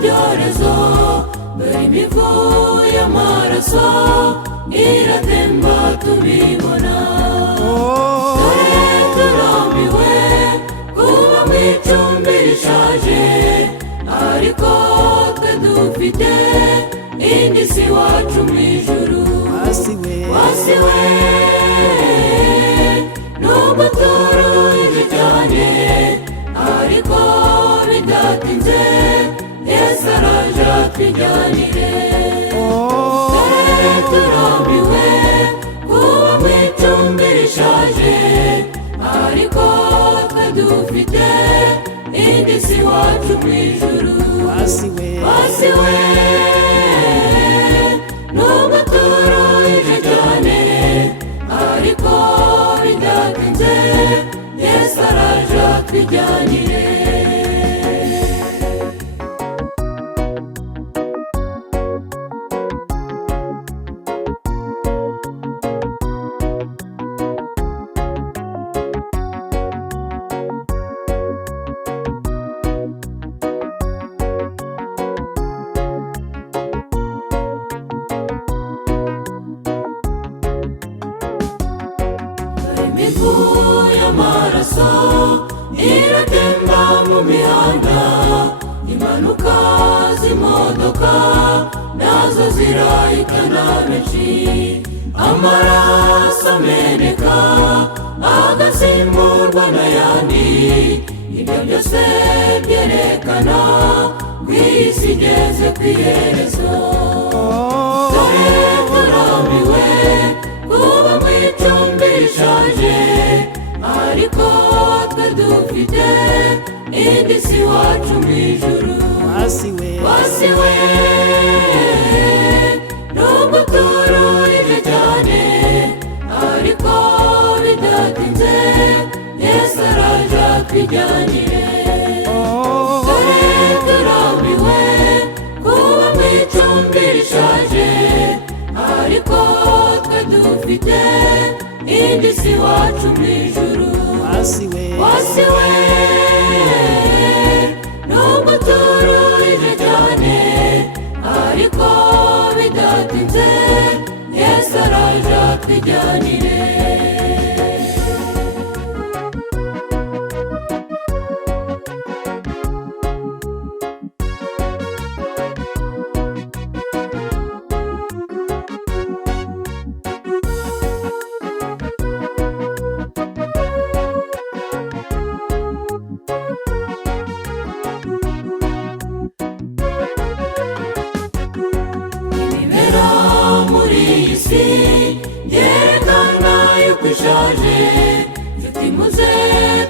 ibyorezo, dore imivu y'amaraso iratemba tubibona. Dore turambiwe kuba mu icumbi rishaje, ariko twe dufite indi si iwacu mu ijuru. Wasiwe nubwo turuhije cyane, ariko bidatinze Yesu araje atwijyanire. Dore turambiwe kuba mu icumbi rishaje, ariko twe dufite indi si iwacu mu ijuru. Wasiwe nubwo turuhije cyane, ariko bidatinze Yesu araje atwijyanire. Imivu y'amaraso iratemba mu mihanda, impanuka z'imodoka nazo zirahitana benshi. Amaraso ameneka agasimburwa n'ayandi, ibyo byose byerekana ko iyi si igeze ku iherezo. Dore turambiwe kuba mu icumbi rishaje, ariko twe dufite indi si iwacu mu ijuru. Wasiwe nubwo turuhije cyane, ariko bidatinze Yesu araje atwijyanire. Dore turambiwe kuba mu icumbi rishaje, ariko twe dufite indi si iwacu mu ijuru. Wasiwe nubwo turuhije cyane, ariko bidatinze Yesu araje atwijyanire. Yerekana yuko ishaje, nshuti muze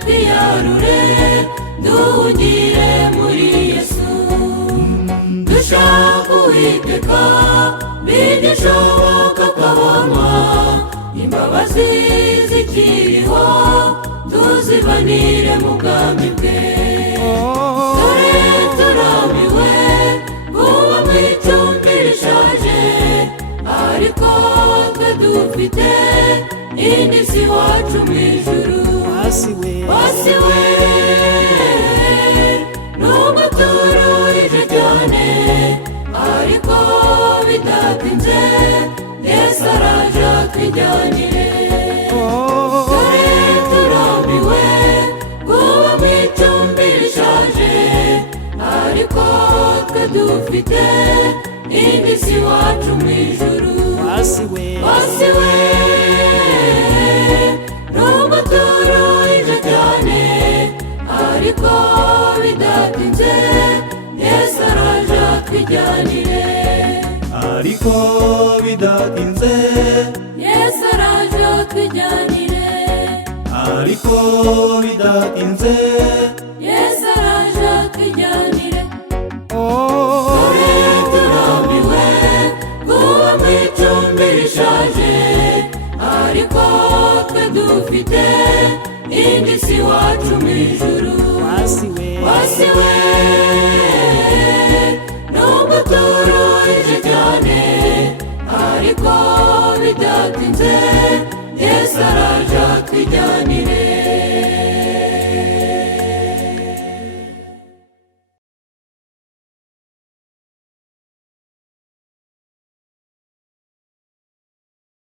twiyarure, duhungire muri Yesu. Dushaka Uwiteka bigishoboka kabonwa, imbabazi zikiriho tuzibanire mu bwami bwe. Dore turambiwe kuba mu icumbi rishaje, ariko twe dufite indi si iwacu mu ijuru. Wasiwe nubwo turuhije cyane, ariko bidatinze Yesu araje atwijyanire. Dore turambiwe kuba mu icumbi rishaje, ariko twe dufite indi si iwacu mu ijuru. Wasiwe nubwo turuhije cyane, ariko bidatinze Yesu araje atwijyanire. Ariko bidatinze Yesu araje atwijyanire. Ariko bidatinze Yesu araje atwijyanire. Dore turambiwe kuba mu icumbi rishaje, ariko twe dufite indi si iwacu mu ijuru. Wasiwe nubwo turuhije cyane, ariko bidatinze Yesu araje atwijyanire.